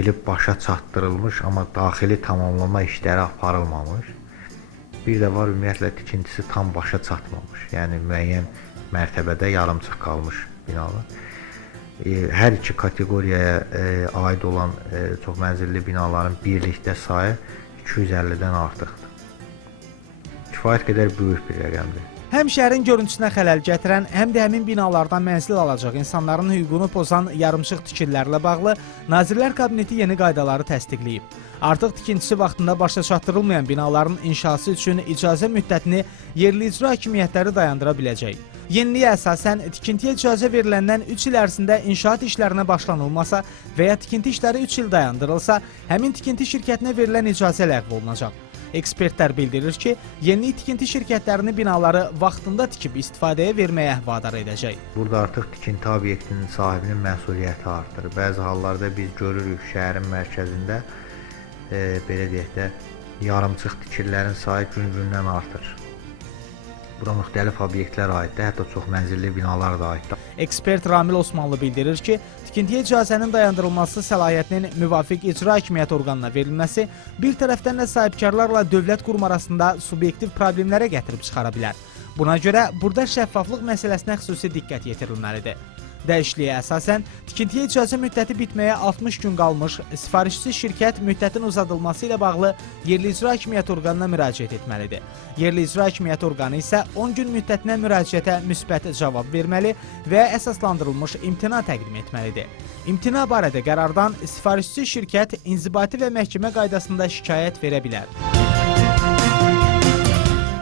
tikilib başa çatdırılmış, amma daxili tamamlama işləri aparılmamış. Bir də var, ümumiyyətlə tikintisi tam başa çatmamış. Yəni müəyyən mərtəbədə yarımçıq qalmış binalar. Hər iki kateqoriyaya aid olan çoxmənzilli binaların birlikdə sayı 250-dən artıqdır. Kifayət qədər böyük bir rəqəmdir. Həm şəhərin görüntüsünə xələl gətirən, həm də həmin binalardan mənzil alacaq insanların hüququnu pozan yarımçıq tikililərlə bağlı Nazirlər Kabineti yeni qaydaları təsdiqləyib. Artıq tikintisi vaxtında başa çatdırılmayan binaların inşası üçün icazə müddətini yerli icra hakimiyyətləri dayandıra biləcək. Yeniliyə əsasən tikintiyə icazə veriləndən 3 il ərzində inşaat işlərinə başlanılmasa və ya tikinti işləri 3 il dayandırılsa, həmin tikinti şirkətinə verilən icazə ləğv olunacaq. Ekspertlər bildirir ki, yeni tikinti şirkətlərini binaları vaxtında tikib istifadəyə verməyə vadar edəcək. Burada artıq tikinti obyektinin sahibinin məsuliyyəti artır. Bəzi hallarda biz görürük şəhərin mərkəzində belə deyək də yarımçıq tikililərin sayı gün-gündən artır. Bura müxtəlif obyektlər aiddir, hətta çox mənzilli binalar da aiddir. Ekspert Ramil Osmanlı bildirir ki, tikintiyə icazənin dayandırılması səlahiyyətinin müvafiq icra hakimiyyət orqanına verilməsi bir tərəfdən də sahibkarlarla dövlət qurum arasında subyektiv problemlərə gətirib çıxara bilər. Buna görə burada şəffaflıq məsələsinə xüsusi diqqət yetirilməlidir. Dəyişikliyə əsasən, tikintiyə icazə müddəti bitməyə 60 gün qalmış, sifarişçi şirkət müddətin uzadılması ilə bağlı yerli icra hakimiyyət orqanına müraciət etməlidir. Yerli icra hakimiyyət orqanı isə 10 gün müddətinə müraciətə müsbət cavab verməli və əsaslandırılmış imtina təqdim etməlidir. İmtina barədə qərardan sifarişçi şirkət inzibati və məhkəmə qaydasında şikayət verə bilər.